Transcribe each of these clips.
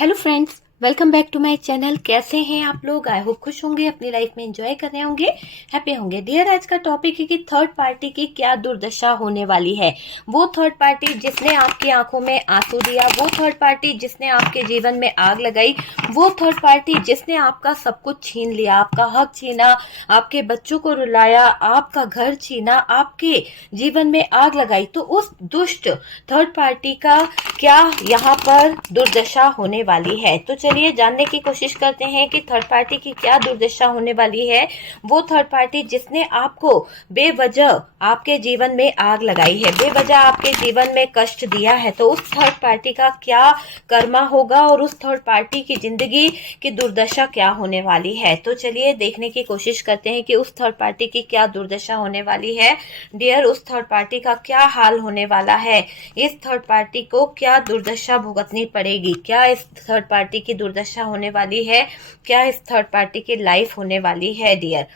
Hello friends, welcome back to my channel. कैसे हैं आप लोग? आई होप खुश होंगे, अपनी लाइफ में एंजॉय कर रहे होंगे, हैप्पी होंगे। डियर, आज का टॉपिक है कि थर्ड पार्टी की क्या दुर्दशा होने वाली है। वो थर्ड पार्टी जिसने आपकी आंखों में आंसू दिया, वो थर्ड पार्टी जिसने आपके जीवन में आग लगाई, वो थर्ड पार्टी जिसने आपका सब कुछ छीन लिया, आपका हक छीना, आपके बच्चों को रुलाया, आपका घर छीना, आपके जीवन में आग लगाई। तो उस दुष्ट थर्ड पार्टी का क्या यहाँ पर दुर्दशा होने वाली है। तो चलिए जानने की कोशिश करते हैं कि थर्ड पार्टी की क्या दुर्दशा होने वाली है। वो थर्ड पार्टी जिसने आपको बेवजह आपके जीवन में आग लगाई है, बेवजह आपके जीवन में कष्ट दिया है, तो उस थर्ड पार्टी का क्या कर्मा होगा और उस थर्ड पार्टी की जिंदगी की दुर्दशा क्या होने वाली है। तो चलिए देखने की कोशिश करते हैं कि उस थर्ड पार्टी की क्या दुर्दशा होने वाली है। डियर, उस थर्ड पार्टी का क्या हाल होने वाला है, इस थर्ड पार्टी को क्या दुर्दशा भुगतनी पड़ेगी, क्या इस थर्ड पार्टी की दुर्दशा होने वाली है, क्या इस थर्ड पार्टी की लाइफ होने वाली है। डियर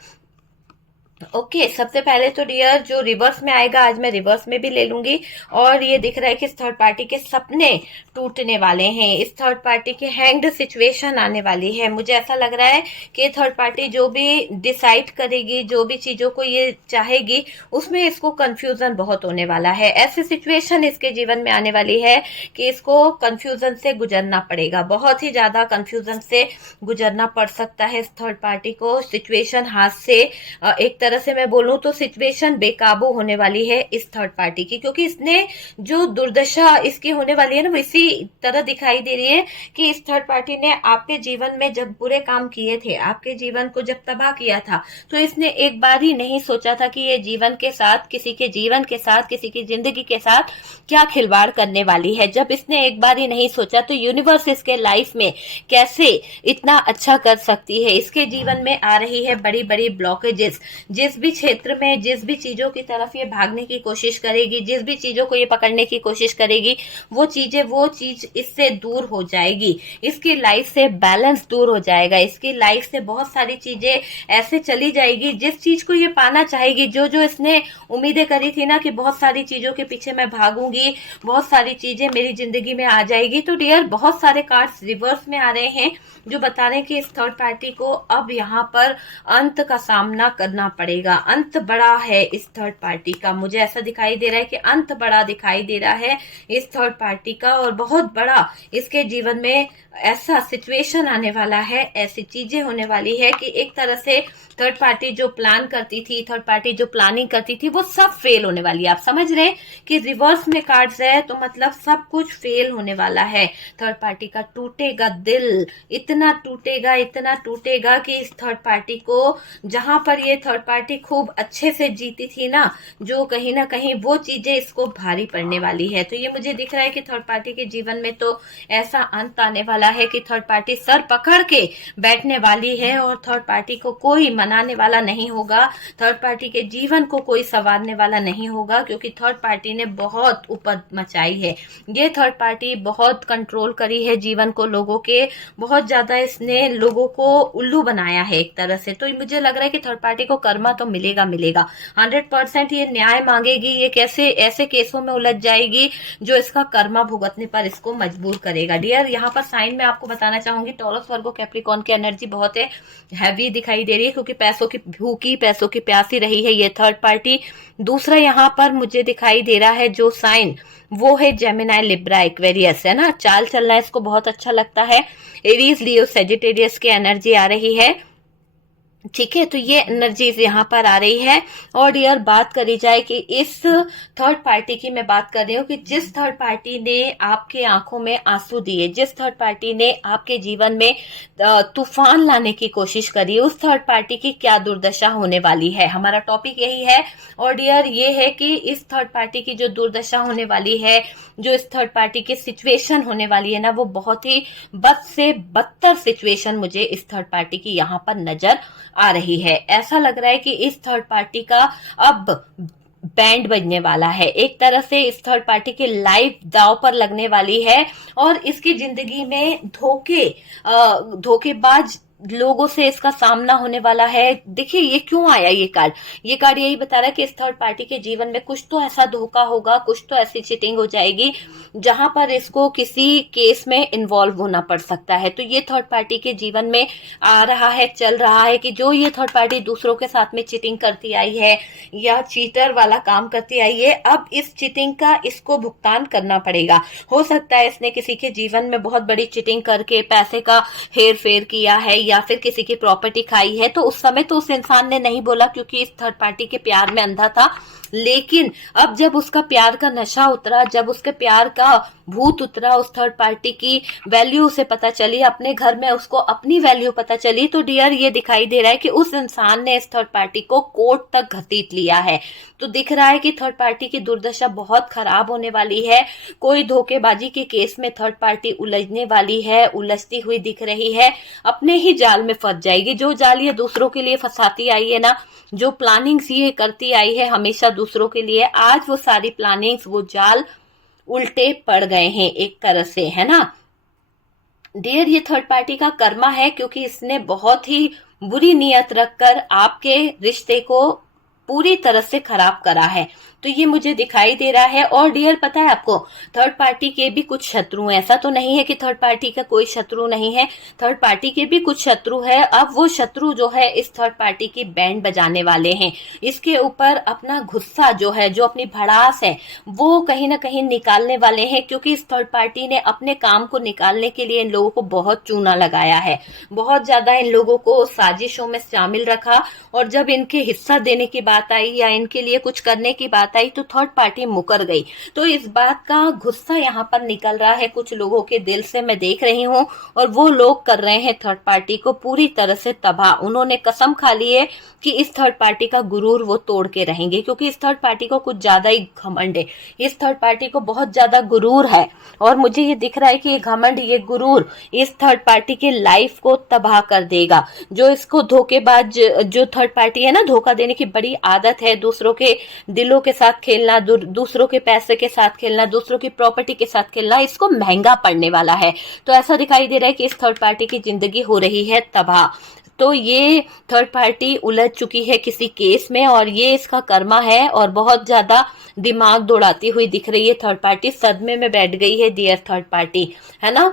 ओके, सबसे पहले तो डियर जो रिवर्स में आएगा, आज मैं रिवर्स में भी ले लूंगी। और ये दिख रहा है कि इस थर्ड पार्टी के सपने टूटने वाले हैं, इस थर्ड पार्टी की हैंग्ड सिचुएशन आने वाली है। मुझे ऐसा लग रहा है कि थर्ड पार्टी जो भी डिसाइड करेगी, जो भी चीजों को ये चाहेगी, उसमें इसको कंफ्यूजन बहुत होने वाला है। ऐसी सिचुएशन इसके जीवन में आने वाली है कि इसको कंफ्यूजन से गुजरना पड़ेगा, बहुत ही ज्यादा कंफ्यूजन से गुजरना पड़ सकता है इस थर्ड पार्टी को। सिचुएशन हाथ से एक तरह से मैं बोलूं तो सिचुएशन बेकाबू होने वाली है इस थर्ड पार्टी की, क्योंकि इसने जो दुर्दशा इसकी होने वाली है ना, वो इसी तरह दिखाई दे रही है कि इस थर्ड पार्टी ने आपके जीवन में जब बुरे काम किए थे, आपके जीवन को जब तबाह किया था, तो इसने एक बार ही नहीं सोचा था कि ये जीवन के साथ, किसी के जीवन के साथ, किसी की जिंदगी के साथ क्या खिलवाड़ करने वाली है। जब इसने एक बार ही नहीं सोचा तो यूनिवर्स इसके लाइफ में कैसे इतना अच्छा कर सकती है। इसके जीवन में आ रही है बड़ी बड़ी ब्लॉकेजेस। जिस भी क्षेत्र में, जिस भी चीजों की तरफ ये भागने की कोशिश करेगी, जिस भी चीजों को ये पकड़ने की कोशिश करेगी, वो चीज इससे दूर हो जाएगी, इसकी लाइफ से बैलेंस दूर हो जाएगा, इसकी लाइफ से बहुत सारी चीजें ऐसे चली जाएगी जिस चीज को ये पाना चाहेगी, जो जो इसने उम्मीदें करी थी ना कि बहुत सारी चीजों के पीछे मैं भागूंगी, बहुत सारी चीजें मेरी जिंदगी में आ जाएगी। तो डियर, बहुत सारे कार्ड्स रिवर्स में आ रहे हैं जो बता रहे हैं कि इस थर्ड पार्टी को अब यहाँ पर अंत का सामना करना पड़ेगा। अंत बड़ा है इस थर्ड पार्टी का, मुझे ऐसा दिखाई दे रहा है कि अंत बड़ा दिखाई दे रहा है इस थर्ड पार्टी का, और बहुत बड़ा इसके जीवन में ऐसा सिचुएशन आने वाला है, ऐसी चीजें होने वाली है कि एक तरह से थर्ड पार्टी जो प्लान करती थी, थर्ड पार्टी जो प्लानिंग करती थी, वो सब फेल होने वाली है। आप समझ रहे हैं कि रिवर्स में कार्ड्स है तो मतलब सब कुछ फेल होने वाला है। थर्ड पार्टी का टूटेगा दिल, इतना टूटेगा, इतना टूटेगा कि इस थर्ड पार्टी को, जहां पर ये थर्ड पार्टी खूब अच्छे से जीती थी ना, जो कहीं ना कहीं वो चीजें इसको भारी पड़ने वाली है। तो ये मुझे दिख रहा है कि थर्ड पार्टी के जीवन में तो ऐसा अंत आने वाला है कि थर्ड पार्टी सर पकड़ के बैठने वाली है और थर्ड पार्टी को कोई मनाने वाला नहीं होगा, थर्ड पार्टी के जीवन को कोई संवारने वाला नहीं होगा, क्योंकि थर्ड पार्टी ने बहुत उपद मचाई है। ये थर्ड पार्टी बहुत कंट्रोल करी है जीवन को, लोगों के, बहुत ज्यादा इसने लोगों को उल्लू बनाया है एक तरह से। तो मुझे लग रहा है कि थर्ड पार्टी को कर्मा तो मिलेगा मिलेगा 100%। ये न्याय मांगेगी, ये कैसे ऐसे केसों में उलझ जाएगी जो इसका कर्मा भुगतने पर इसको मजबूर करेगा। डियर, यहाँ पर साइन में आपको बताना चाहूंगी, टॉरस, वर्गो, कैप्रिकॉर्न की एनर्जी बहुत है हैवी दिखाई दे रही है, क्योंकि पैसों की भूखी, पैसों की प्यासी रही है ये थर्ड पार्टी। दूसरा यहाँ पर मुझे दिखाई दे रहा है जो साइन, वो है जेमिनाई, लिब्रा, एक्वेरियस, है ना। चाल चलना इसको बहुत अच्छा लगता है। एरीज, लियो, सेजिटेरियस की एनर्जी आ रही है, ठीक है। तो ये एनर्जीज यहाँ पर आ रही है। और यार बात करी जाए कि इस थर्ड पार्टी की मैं बात कर रही हूँ कि जिस थर्ड पार्टी ने आपके आंखों में आंसू दिए, जिस थर्ड पार्टी ने आपके जीवन में तूफान लाने की कोशिश करी, उस थर्ड पार्टी की क्या दुर्दशा होने वाली है, हमारा टॉपिक यही है। और डियर, ये है कि इस थर्ड पार्टी की जो दुर्दशा होने वाली है, जो इस थर्ड पार्टी की सिचुएशन होने वाली है ना, वो बहुत ही बद से बदतर सिचुएशन मुझे इस थर्ड पार्टी की यहाँ पर नजर आ रही है। ऐसा लग रहा है कि इस थर्ड पार्टी का अब बैंड बजने वाला है, एक तरह से इस थर्ड पार्टी की लाइफ दांव पर लगने वाली है, और इसकी जिंदगी में धोखेबाज लोगों से इसका सामना होने वाला है। देखिए ये क्यों आया ये कार्ड यही बता रहा है कि इस थर्ड पार्टी के जीवन में कुछ तो ऐसा धोखा होगा, कुछ तो ऐसी चीटिंग हो जाएगी जहां पर इसको किसी केस में इन्वॉल्व होना पड़ सकता है। तो ये थर्ड पार्टी के जीवन में आ रहा है, चल रहा है कि जो ये थर्ड पार्टी दूसरों के साथ में चीटिंग करती आई है या चीटर वाला काम करती आई है, अब इस चीटिंग का इसको भुगतान करना पड़ेगा। हो सकता है इसने किसी के जीवन में बहुत बड़ी चीटिंग करके पैसे का हेर फेर किया है या फिर किसी की प्रॉपर्टी खाई है। तो उस समय तो उस इंसान ने नहीं बोला क्योंकि इस थर्ड पार्टी के प्यार में अंधा था, लेकिन अब जब उसका प्यार का नशा उतरा, जब उसके प्यार का भूत उतरा, उस थर्ड पार्टी की वैल्यू उसे पता चली, अपने घर में उसको अपनी वैल्यू पता चली, तो डियर ये दिखाई दे रहा है कि उस इंसान ने इस थर्ड पार्टी को कोर्ट तक घसीट लिया है। तो दिख रहा है कि थर्ड पार्टी की दुर्दशा बहुत खराब होने वाली है। कोई धोखेबाजी के केस में थर्ड पार्टी उलझने वाली है, उलझती हुई दिख रही है, अपने ही जाल में फंस जाएगी। जो जाल ये दूसरों के लिए फंसाती आई है ना, जो प्लानिंग्स ये करती आई है हमेशा दूसरों के लिए, आज वो सारी प्लानिंग्स, वो जाल उल्टे पड़ गए हैं एक तरह से, है ना डियर। ये थर्ड पार्टी का कर्मा है क्योंकि इसने बहुत ही बुरी नीयत रखकर आपके रिश्ते को पूरी तरह से खराब करा है। तो ये मुझे दिखाई दे रहा है। और डियर पता है आपको, थर्ड पार्टी के भी कुछ शत्रु हैं। ऐसा तो नहीं है कि थर्ड पार्टी का कोई शत्रु नहीं है, थर्ड पार्टी के भी कुछ शत्रु है। अब वो शत्रु जो है इस थर्ड पार्टी की बैंड बजाने वाले हैं। इसके ऊपर अपना गुस्सा जो है, जो अपनी भड़ास है, वो कहीं ना कहीं निकालने वाले हैं, क्योंकि इस थर्ड पार्टी ने अपने काम को निकालने के लिए इन लोगों को बहुत चूना लगाया है, बहुत ज्यादा इन लोगों को साजिशों में शामिल रखा। और जब इनके हिस्सा देने की बात आई या इनके लिए कुछ करने की बात आई तो थर्ड पार्टी मुकर गई। तो इस बात का गुस्सा यहाँ पर निकल रहा है कुछ लोगों के दिल से, मैं देख रही हूँ। और वो लोग कर रहे हैं थर्ड पार्टी को पूरी तरह से तबाह। उन्होंने कसम खा ली है कि इस थर्ड पार्टी का गुरूर वो तोड़ के रहेंगे, क्योंकि इस थर्ड पार्टी को कुछ ज्यादा ही घमंड है, इस थर्ड पार्टी को बहुत ज्यादा गुरूर है। और मुझे ये दिख रहा है कि ये घमंड, ये गुरूर इस थर्ड पार्टी के लाइफ को तबाह कर देगा। जो इसको धोखेबाज, जो थर्ड पार्टी है ना, धोखा देने की बड़ी आदत है, दूसरों के दिलों के साथ खेलना, दूसरों के पैसे के साथ खेलना, दूसरों की प्रॉपर्टी के साथ खेलना, इसको महंगा पड़ने वाला है। तो ऐसा दिखाई दे रहा है कि इस थर्ड पार्टी की जिंदगी हो रही है तबाह। तो ये थर्ड पार्टी उलझ चुकी है किसी केस में और ये इसका कर्मा है। और बहुत ज्यादा दिमाग दौड़ाती हुई दिख रही है थर्ड पार्टी, सदमे में बैठ गई है डियर थर्ड पार्टी, है ना।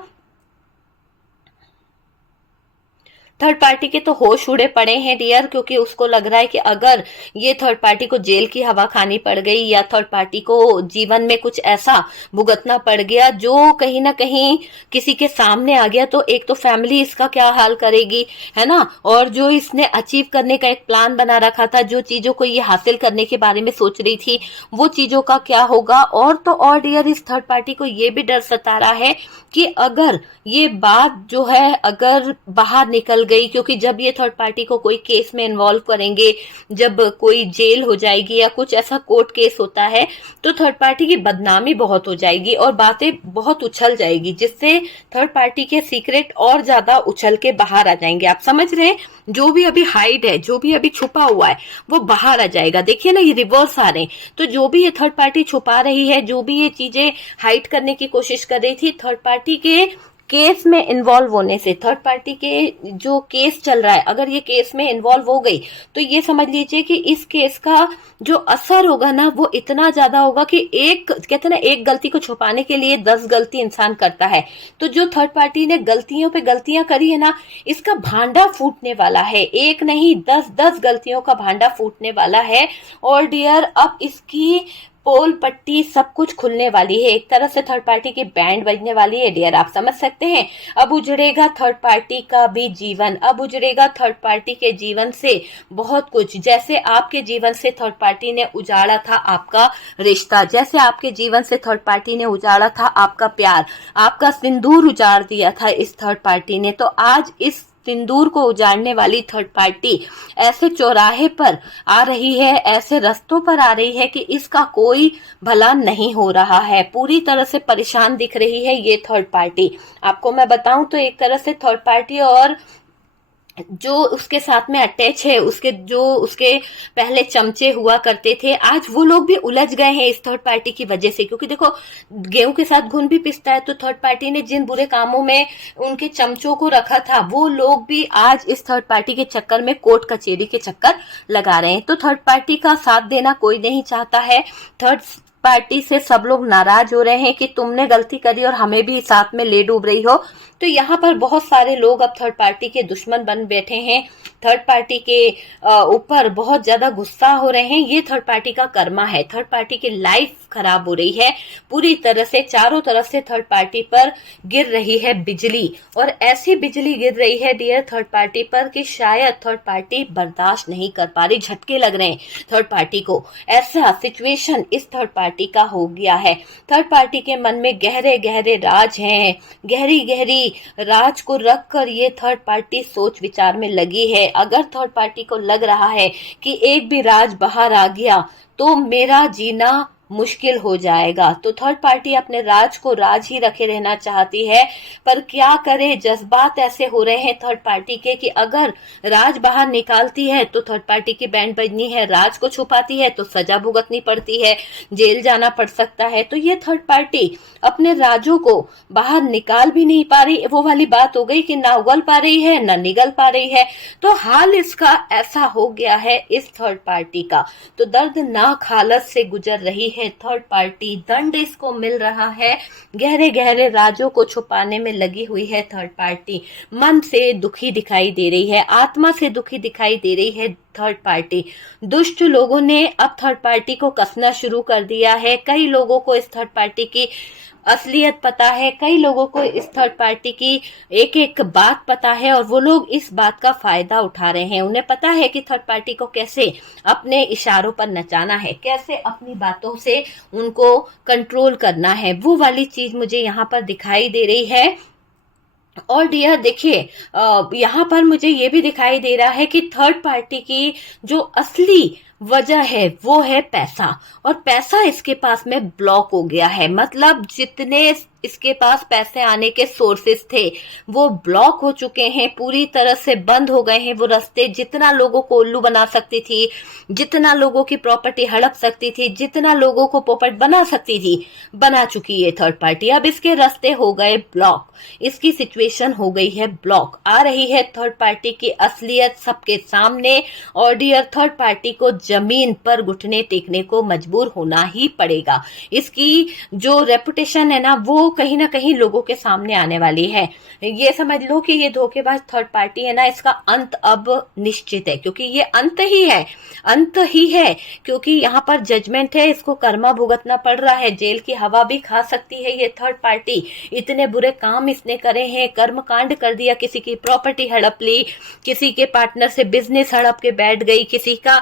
थर्ड पार्टी के तो होश उड़े पड़े हैं डियर, क्योंकि उसको लग रहा है कि अगर ये थर्ड पार्टी को जेल की हवा खानी पड़ गई या थर्ड पार्टी को जीवन में कुछ ऐसा भुगतना पड़ गया जो कहीं ना कहीं किसी के सामने आ गया, तो एक तो फैमिली इसका क्या हाल करेगी, है ना। और जो इसने अचीव करने का एक प्लान बना रखा था, जो चीजों को ये हासिल करने के बारे में सोच रही थी, वो चीजों का क्या होगा। और तो और डियर, इस थर्ड पार्टी को ये भी डर सता रहा है कि अगर ये बात जो है अगर बाहर निकल गई, क्योंकि जब ये थर्ड पार्टी को कोई केस में इन्वॉल्व करेंगे, जब कोई जेल हो जाएगी या कुछ ऐसा कोर्ट केस होता है, तो थर्ड पार्टी की बदनामी बहुत हो जाएगी और बातें बहुत उछल जाएगी, जिससे थर्ड पार्टी के सीक्रेट और ज्यादा उछल के बाहर आ जाएंगे। आप समझ रहे हैं, जो भी अभी हाइड है, जो भी अभी छुपा हुआ है, वो बाहर आ जाएगा। देखिए ना, ये रिवर्स आ रहे हैं। तो जो भी ये थर्ड पार्टी छुपा रही है, जो भी ये चीजें हाइड करने की कोशिश कर रही थी, थर्ड पार्टी के केस में इन्वॉल्व होने से, थर्ड पार्टी के जो केस चल रहा है, अगर ये केस में इन्वॉल्व हो गई तो ये समझ लीजिए कि इस केस का जो असर होगा ना, वो इतना ज्यादा होगा कि एक कहते हैं ना, एक गलती को छुपाने के लिए 10 गलती इंसान करता है। तो जो थर्ड पार्टी ने गलतियों पे गलतियां करी है ना, इसका भांडा फूटने वाला है। एक नहीं, 10 गलतियों का भांडा फूटने वाला है। और डियर, अब इसकी पोल पट्टी सब कुछ खुलने वाली है। एक तरह से थर्ड पार्टी की बैंड बजने वाली है डियर, आप समझ सकते हैं। अब उजड़ेगा थर्ड पार्टी का भी जीवन, अब उजड़ेगा थर्ड पार्टी के जीवन से बहुत कुछ। जैसे आपके जीवन से थर्ड पार्टी ने उजाड़ा था आपका रिश्ता, जैसे आपके जीवन से थर्ड पार्टी ने उजाड़ा था आपका प्यार, आपका सिंदूर उजाड़ दिया था इस थर्ड पार्टी ने, तो आज इस सिंदूर को उजाड़ने वाली थर्ड पार्टी ऐसे चौराहे पर आ रही है, ऐसे रास्तों पर आ रही है कि इसका कोई भला नहीं हो रहा है। पूरी तरह से परेशान दिख रही है ये थर्ड पार्टी। आपको मैं बताऊं तो एक तरह से थर्ड पार्टी और जो उसके साथ में अटैच है, उसके जो उसके पहले चमचे हुआ करते थे, आज वो लोग भी उलझ गए हैं इस थर्ड पार्टी की वजह से। क्योंकि देखो, गेहूं के साथ घुन भी पिसता है, तो थर्ड पार्टी ने जिन बुरे कामों में उनके चमचों को रखा था, वो लोग भी आज इस थर्ड पार्टी के चक्कर में कोर्ट कचेरी के चक्कर लगा रहे हैं। तो थर्ड पार्टी का साथ देना कोई नहीं चाहता है। थर्ड पार्टी से सब लोग नाराज हो रहे हैं कि तुमने गलती करी और हमें भी साथ में ले डूब रही हो। तो यहाँ पर बहुत सारे लोग अब थर्ड पार्टी के दुश्मन बन बैठे हैं, थर्ड पार्टी के ऊपर बहुत ज्यादा गुस्सा हो रहे हैं। ये थर्ड पार्टी का कर्मा है, थर्ड पार्टी की लाइफ खराब हो रही है पूरी तरह से। चारों तरफ से थर्ड पार्टी पर गिर रही है बिजली, और ऐसी बिजली गिर रही है डियर थर्ड पार्टी पर कि शायद थर्ड पार्टी बर्दाश्त नहीं कर पा रही। झटके लग रहे हैं थर्ड पार्टी को, ऐसा सिचुएशन इस थर्ड पार्टी का हो गया है। थर्ड पार्टी के मन में गहरे गहरे राज हैं, गहरी गहरी राज को रख कर ये थर्ड पार्टी सोच विचार में लगी है। अगर थर्ड पार्टी को लग रहा है कि एक भी राज बाहर आ गया तो मेरा जीना मुश्किल हो जाएगा, तो थर्ड पार्टी अपने राज को राज ही रखे रहना चाहती है। पर क्या करे, जज्बात ऐसे हो रहे हैं थर्ड पार्टी के कि अगर राज बाहर निकालती है तो थर्ड पार्टी की बैंड बजनी है, राज को छुपाती है तो सजा भुगतनी पड़ती है, जेल जाना पड़ सकता है। तो ये थर्ड पार्टी अपने राजों को बाहर निकाल भी नहीं पा रही। वो वाली बात हो गई कि ना उगल पा रही है ना निगल पा रही है। तो हाल इसका ऐसा हो गया है इस थर्ड पार्टी का। तो दर्दनाक हालत से गुजर रही है थर्ड पार्टी, दंड इसको मिल रहा है, गहरे गहरे राजों को छुपाने में लगी हुई है थर्ड पार्टी। मन से दुखी दिखाई दे रही है, आत्मा से दुखी दिखाई दे रही है थर्ड पार्टी। दुष्ट लोगों ने अब थर्ड पार्टी को कसना शुरू कर दिया है। कई लोगों को इस थर्ड पार्टी की असलियत पता है, कई लोगों को इस थर्ड पार्टी की एक एक बात पता है, और वो लोग इस बात का फायदा उठा रहे हैं। उन्हें पता है कि थर्ड पार्टी को कैसे अपने इशारों पर नचाना है, कैसे अपनी बातों से उनको कंट्रोल करना है। वो वाली चीज मुझे यहाँ पर दिखाई दे रही है। और डियर देखिए, यहाँ पर मुझे ये भी दिखाई दे रहा है कि थर्ड पार्टी की जो असली वजह है वो है पैसा, और पैसा इसके पास में ब्लॉक हो गया है। मतलब जितने इसके पास पैसे आने के सोर्सेस थे वो ब्लॉक हो चुके हैं, पूरी तरह से बंद हो गए हैं वो रास्ते। जितना लोगों को उल्लू बना सकती थी, जितना लोगों की प्रॉपर्टी हड़प सकती थी, जितना लोगों को पोपट बना सकती थी, बना चुकी है थर्ड पार्टी। अब इसके रास्ते हो गए ब्लॉक, इसकी सिचुएशन हो गई है ब्लॉक। आ रही है थर्ड पार्टी की असलियत सबके सामने, और डियर थर्ड पार्टी को जमीन पर घुटने टेकने को मजबूर होना ही पड़ेगा। इसकी जो रेपुटेशन है ना वो कहीं ना कहीं लोगों के सामने आने वाली है। ये समझ लो कि ये धोखेबाज थर्ड पार्टी है ना, इसका अंत अब निश्चित है, क्योंकि ये अंत ही है, अंत ही है। क्योंकि यहाँ पर जजमेंट है, इसको कर्मा भुगतना पड़ रहा है, जेल की हवा भी खा सकती है ये थर्ड पार्टी। इतने बुरे काम इसने करे हैं, कर्म कांड कर दिया, किसी की प्रॉपर्टी हड़प ली, किसी के पार्टनर से बिजनेस हड़प के बैठ गई, किसी का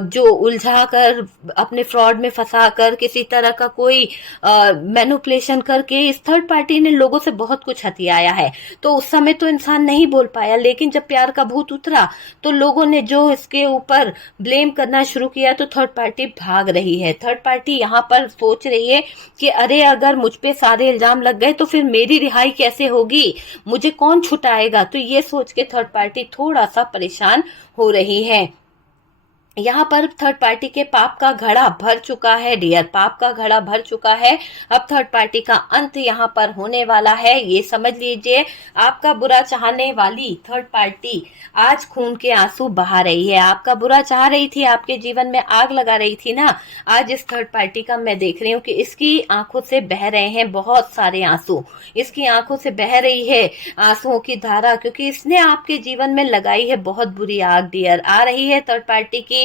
जो उलझा कर अपने फ्रॉड में फंसा कर, किसी तरह का कोई मैनिपुलेशन करके इस थर्ड पार्टी ने लोगों से बहुत कुछ हथियाया है। तो उस समय तो इंसान नहीं बोल पाया, लेकिन जब प्यार का भूत उतरा तो लोगों ने जो इसके ऊपर ब्लेम करना शुरू किया, तो थर्ड पार्टी भाग रही है। थर्ड पार्टी यहाँ पर सोच रही है कि अरे अगर मुझ पे सारे इल्जाम लग गए तो फिर मेरी रिहाई कैसे होगी, मुझे कौन छुटाएगा। तो ये सोच के थर्ड पार्टी थोड़ा सा परेशान हो रही है। यहाँ पर थर्ड पार्टी के पाप का घड़ा भर चुका है डियर, पाप का घड़ा भर चुका है। अब थर्ड पार्टी का अंत यहाँ पर होने वाला है, ये समझ लीजिए। आपका बुरा चाहने वाली थर्ड पार्टी आज खून के आंसू बहा रही है। आपका बुरा चाह रही थी, आपके जीवन में आग लगा रही थी ना, आज इस थर्ड पार्टी का मैं देख रही हूँ कि इसकी आंखों से बह रहे हैं बहुत सारे आंसू, इसकी आंखों से बह रही है आंसुओं की धारा, क्योंकि इसने आपके जीवन में लगाई है बहुत बुरी आग डियर। आ रही है थर्ड पार्टी की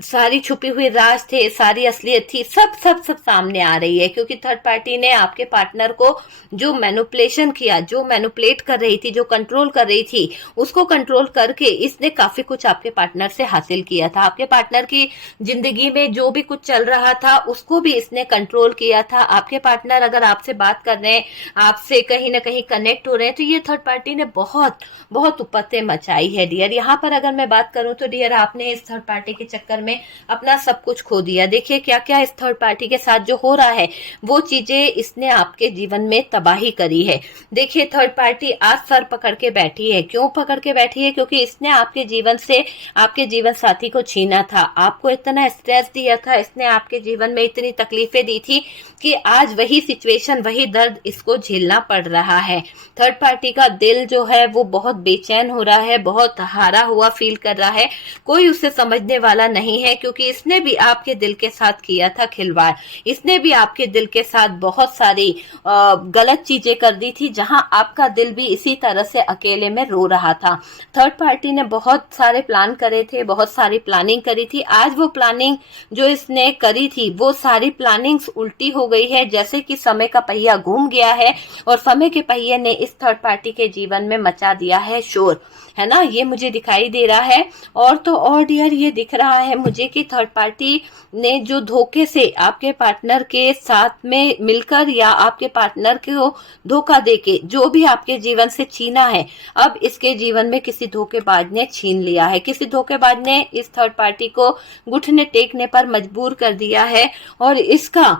सारी छुपी हुई राज थे, सारी असलियत थी, सब सब सब सामने आ रही है। क्योंकि थर्ड पार्टी ने आपके पार्टनर को जो मैनिपुलेशन किया, जो मैनिपुलेट कर रही थी, जो कंट्रोल कर रही थी, उसको कंट्रोल करके इसने काफी कुछ आपके पार्टनर से हासिल किया था। आपके पार्टनर की जिंदगी में जो भी कुछ चल रहा था उसको भी इसने कंट्रोल किया था। आपके पार्टनर अगर आपसे बात कर रहे हैं, आपसे कहीं ना कहीं कनेक्ट हो रहे हैं, तो ये थर्ड पार्टी ने बहुत बहुत उपत्ते मचाई है डियर। यहाँ पर अगर मैं बात करूं तो डियर आपने इस थर्ड पार्टी के चक्कर में अपना सब कुछ खो दिया। देखिए क्या क्या इस थर्ड पार्टी के साथ जो हो रहा है, वो चीजें इसने आपके जीवन में तबाही करी है। देखिए थर्ड पार्टी आज सर पकड़ के बैठी है। क्यों पकड़ के बैठी है? क्योंकि इसने आपके जीवन से आपके जीवन साथी को छीना था, आपको इतना स्ट्रेस दिया था, इसने आपके जीवन में इतनी तकलीफें दी थी कि आज वही सिचुएशन, वही दर्द इसको झेलना पड़ रहा है। थर्ड पार्टी का दिल जो है वो बहुत बेचैन हो रहा है, बहुत हारा हुआ फील कर रहा है। कोई उसे समझने वाला नहीं है, क्योंकि इसने भी आपके दिल के साथ किया था खिलवाड़। इसने भी आपके दिल के साथ बहुत सारी गलत चीजें कर दी थी, जहां आपका दिल भी इसी तरह से अकेले में रो रहा था। थर्ड पार्टी ने बहुत सारे प्लान करे थे, बहुत सारी प्लानिंग करी थी। आज वो प्लानिंग जो इसने करी थी, वो सारी प्लानिंग्स उल्टी हो गई है। जैसे कि समय का पहिया घूम गया है और समय के पहिए ने इस थर्ड पार्टी के जीवन में मचा दिया है शोर, है ना। ये मुझे दिखाई दे रहा है। और तो और डियर ये दिख रहा है मुझे कि थर्ड पार्टी ने जो धोखे से आपके पार्टनर के साथ में मिलकर या आपके पार्टनर को धोखा देके जो भी आपके जीवन से छीना है, अब इसके जीवन में किसी धोखेबाज ने छीन लिया है। किसी धोखेबाज ने इस थर्ड पार्टी को घुटने टेकने पर मजबूर कर दिया है और इसका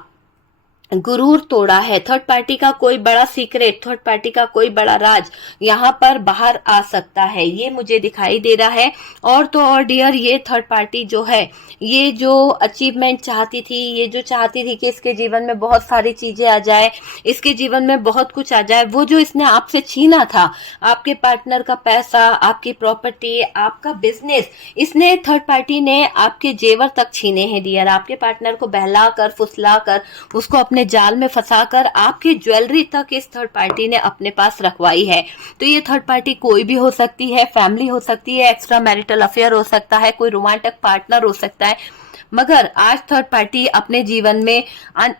गुरूर तोड़ा है। थर्ड पार्टी का कोई बड़ा सीक्रेट, थर्ड पार्टी का कोई बड़ा राज यहाँ पर बाहर आ सकता है, ये मुझे दिखाई दे रहा है। और तो और डियर ये थर्ड पार्टी जो है, ये जो अचीवमेंट चाहती थी, ये जो चाहती थी कि इसके जीवन में बहुत सारी चीजें आ जाए, इसके जीवन में बहुत कुछ आ जाए, वो जो इसने आपसे छीना था, आपके पार्टनर का पैसा, आपकी प्रॉपर्टी, आपका बिजनेस, इसने थर्ड पार्टी ने आपके जेवर तक छीने हैं डियर। आपके पार्टनर को बहला कर, फुसला कर, उसको अपने जाल में फंसाकर आपकी ज्वेलरी तक इस थर्ड पार्टी ने अपने पास रखवाई है। तो ये थर्ड पार्टी कोई भी हो सकती है, फैमिली हो सकती है, एक्स्ट्रा मैरिटल अफेयर हो सकता है, कोई रोमांटिक पार्टनर हो सकता है। मगर आज थर्ड पार्टी अपने जीवन में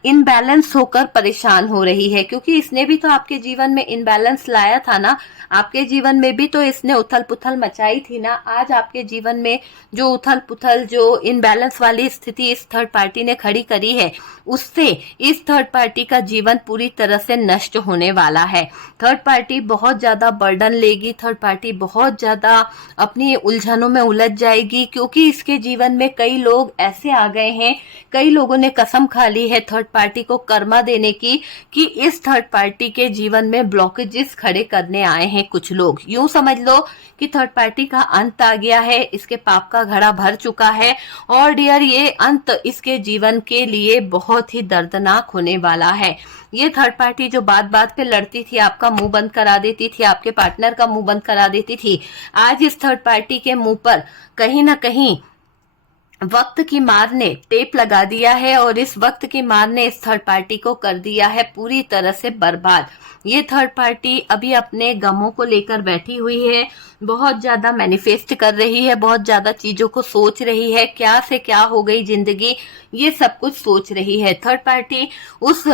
इनबैलेंस होकर परेशान हो रही है, क्योंकि इसने भी तो आपके जीवन में इनबैलेंस लाया था ना। आपके जीवन में भी तो इसने उथल पुथल मचाई थी ना। आज आपके जीवन में जो उथल पुथल, जो इनबैलेंस वाली स्थिति इस थर्ड पार्टी ने खड़ी करी है, उससे इस थर्ड पार्टी का जीवन पूरी तरह से नष्ट होने वाला है। थर्ड पार्टी बहुत ज्यादा बर्डन लेगी, थर्ड पार्टी बहुत ज्यादा अपनी उलझनों में उलझ जाएगी, क्योंकि इसके जीवन में कई लोग ऐसे आ गए हैं, कई लोगों ने कसम खा ली है थर्ड पार्टी को कर्मा देने की, कि इस थर्ड पार्टी के जीवन में ब्लॉकेजेस खड़े करने आए हैं कुछ लोग। यूं समझ लो कि थर्ड पार्टी का अंत आ गया है, इसके पाप का घड़ा भर चुका है। और डियर ये अंत इसके जीवन के लिए बहुत ही दर्दनाक होने वाला है। ये थर्ड पार्टी जो बात बात पे लड़ती थी, आपका मुंह बंद करा देती थी, आपके पार्टनर का मुंह बंद करा देती थी, आज इस थर्ड पार्टी के मुंह पर कहीं ना कहीं वक्त की मार ने टेप लगा दिया है और इस वक्त की मार ने इस थर्ड पार्टी को कर दिया है पूरी तरह से बर्बाद। ये थर्ड पार्टी अभी अपने गमों को लेकर बैठी हुई है, बहुत ज्यादा मैनिफेस्ट कर रही है, बहुत ज्यादा चीजों को सोच रही है, क्या से क्या हो गई जिंदगी, ये सब कुछ सोच रही है। थर्ड पार्टी उस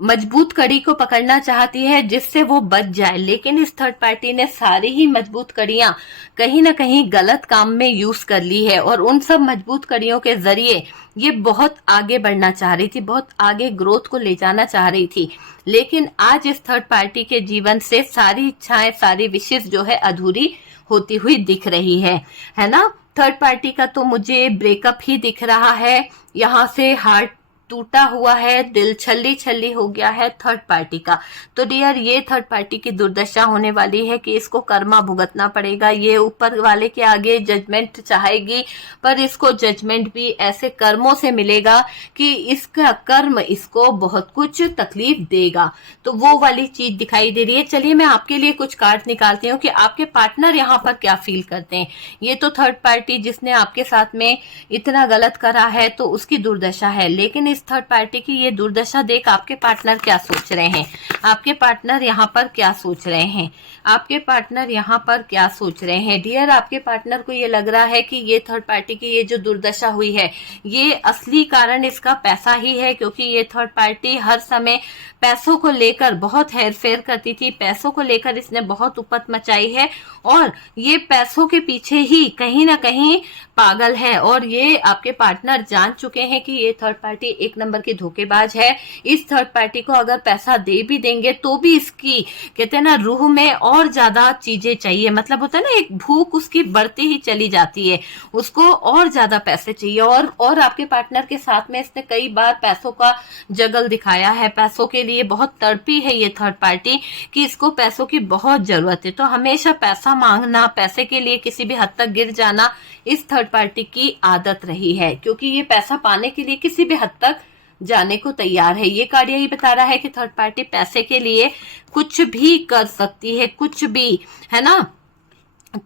मजबूत कड़ी को पकड़ना चाहती है जिससे वो बच जाए, लेकिन इस थर्ड पार्टी ने सारी ही मजबूत कड़ियां कहीं ना कहीं गलत काम में यूज कर ली है और उन सब मजबूत कड़ियों के जरिए ये बहुत आगे बढ़ना चाह रही थी, बहुत आगे ग्रोथ को ले जाना चाह रही थी। लेकिन आज इस थर्ड पार्टी के जीवन से सारी इच्छाएं, सारी विशेष जो है अधूरी होती हुई दिख रही है ना। थर्ड पार्टी का तो मुझे ब्रेकअप ही दिख रहा है, यहाँ से हार्ट टूटा हुआ है, दिल छल्ली छल्ली हो गया है थर्ड पार्टी का। तो डियर ये थर्ड पार्टी की दुर्दशा होने वाली है कि इसको कर्मा भुगतना पड़ेगा। ये ऊपर वाले के आगे जजमेंट चाहेगी, पर इसको जजमेंट भी ऐसे कर्मों से मिलेगा कि इसका कर्म इसको बहुत कुछ तकलीफ देगा। तो वो वाली चीज दिखाई दे रही है। चलिए मैं आपके लिए कुछ कार्ड निकालती हूँ कि आपके पार्टनर यहाँ पर क्या फील करते हैं। ये तो थर्ड पार्टी जिसने आपके साथ में इतना गलत करा है तो उसकी दुर्दशा है, लेकिन इस थर्ड पार्टी की ये दुर्दशा देख आपके पार्टनर क्या सोच रहे हैं, आपके पार्टनर यहाँ पर क्या सोच रहे हैं, आपके पार्टनर यहाँ पर क्या सोच रहे हैं। डियर आपके पार्टनर को ये लग रहा है कि ये थर्ड पार्टी की ये जो दुर्दशा हुई है, ये असली कारण इसका पैसा ही है, क्योंकि ये थर्ड पार्टी हर समय पैसों को लेकर बहुत हेरफेर करती थी, पैसों को लेकर इसने बहुत उपत मचाई है और ये पैसों के पीछे ही कहीं ना कहीं पागल है और ये आपके पार्टनर जान चुके हैं कि ये थर्ड पार्टी एक नंबर की धोखेबाज है। इस थर्ड पार्टी को अगर पैसा दे भी देंगे तो भी इसकी कहते हैं ना रूह में और ज्यादा चीजें चाहिए, मतलब होता है ना एक भूख उसकी बढ़ती ही चली जाती है, उसको और ज्यादा पैसे चाहिए। और आपके पार्टनर के साथ में इसने कई बार पैसों का जगल दिखाया है, पैसों के लिए बहुत तड़पी है ये थर्ड पार्टी कि इसको पैसों की बहुत जरूरत है। तो हमेशा पैसा मांगना, पैसे के लिए किसी भी हद तक गिर जाना इस थर्ड पार्टी की आदत रही है, क्योंकि ये पैसा पाने के लिए किसी भी हद तक जाने को तैयार है। ये कार्ड यही बता रहा है कि थर्ड पार्टी पैसे के लिए कुछ भी कर सकती है, कुछ भी, है ना।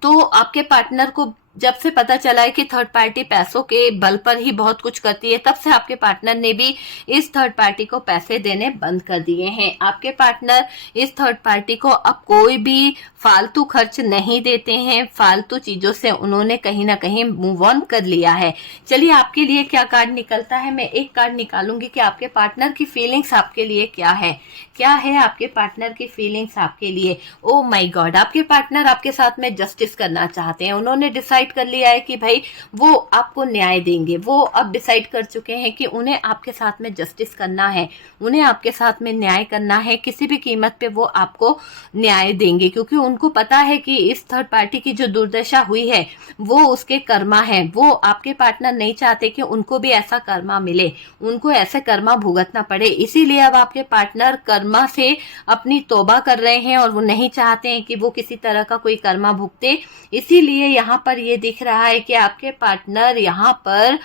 तो आपके पार्टनर को जब से पता चला है कि थर्ड पार्टी पैसों के बल पर ही बहुत कुछ करती है, तब से आपके पार्टनर ने भी इस थर्ड पार्टी को पैसे देने बंद कर दिए हैं। आपके पार्टनर इस थर्ड पार्टी को अब कोई भी फालतू खर्च नहीं देते हैं, फालतू चीजों से उन्होंने कहीं ना कहीं मूव ऑन कर लिया है। चलिए आपके लिए क्या कार्ड निकलता है, मैं एक कार्ड निकालूंगी कि आपके पार्टनर की फीलिंग्स आपके लिए क्या है, क्या है आपके पार्टनर की फीलिंग्स आपके लिए। ओ माय गॉड, आपके पार्टनर आपके साथ में जस्टिस करना चाहते हैं। उन्होंने डिसाइड कर लिया है कि भाई वो आपको न्याय देंगे। वो अब डिसाइड कर चुके हैं कि उन्हें आपके साथ में जस्टिस करना है, उन्हें आपके साथ में न्याय करना है, किसी भी कीमत पे वो आपको न्याय देंगे, क्योंकि उनको पता है कि इस थर्ड पार्टी की जो दुर्दशा हुई है वो उसके कर्मा है। वो आपके पार्टनर नहीं चाहते कि उनको भी ऐसा कर्मा मिले, उनको ऐसे कर्मा भुगतना पड़े। इसीलिए अब आपके पार्टनर कर्मा से अपनी तौबा कर रहे हैं और वो नहीं चाहते हैं कि वो किसी तरह का कोई कर्मा भुगते। इसीलिए यहाँ पर ये दिख रहा है कि आपके पार्टनर यहाँ पर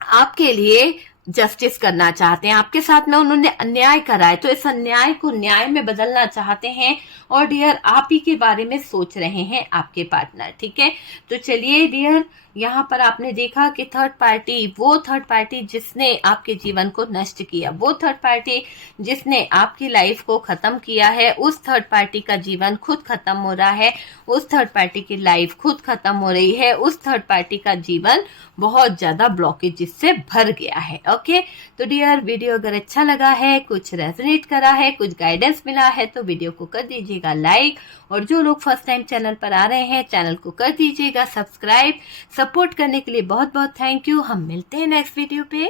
आपके लिए जस्टिस करना चाहते हैं। आपके साथ में उन्होंने अन्याय करा है तो इस अन्याय को न्याय में बदलना चाहते हैं और डियर आप ही के बारे में सोच रहे हैं आपके पार्टनर, ठीक है। तो चलिए डियर, यहाँ पर आपने देखा कि थर्ड पार्टी, वो थर्ड पार्टी जिसने आपके जीवन को नष्ट किया, वो थर्ड पार्टी जिसने आपकी लाइफ को खत्म किया है, उस थर्ड पार्टी का जीवन खुद खत्म हो रहा है, उस थर्ड पार्टी की लाइफ खुद खत्म हो रही है, उस थर्ड पार्टी का जीवन बहुत ज्यादा ब्लॉकेज से भर गया है। ओके, तो डियर वीडियो अगर अच्छा लगा है, कुछ रेजोनेट करा है, कुछ गाइडेंस मिला है तो वीडियो को कर दीजिएगा लाइक, और जो लोग फर्स्ट टाइम चैनल पर आ रहे हैं चैनल को कर दीजिएगा सब्सक्राइब। सपोर्ट करने के लिए बहुत बहुत थैंक यू। हम मिलते हैं नेक्स्ट वीडियो पे।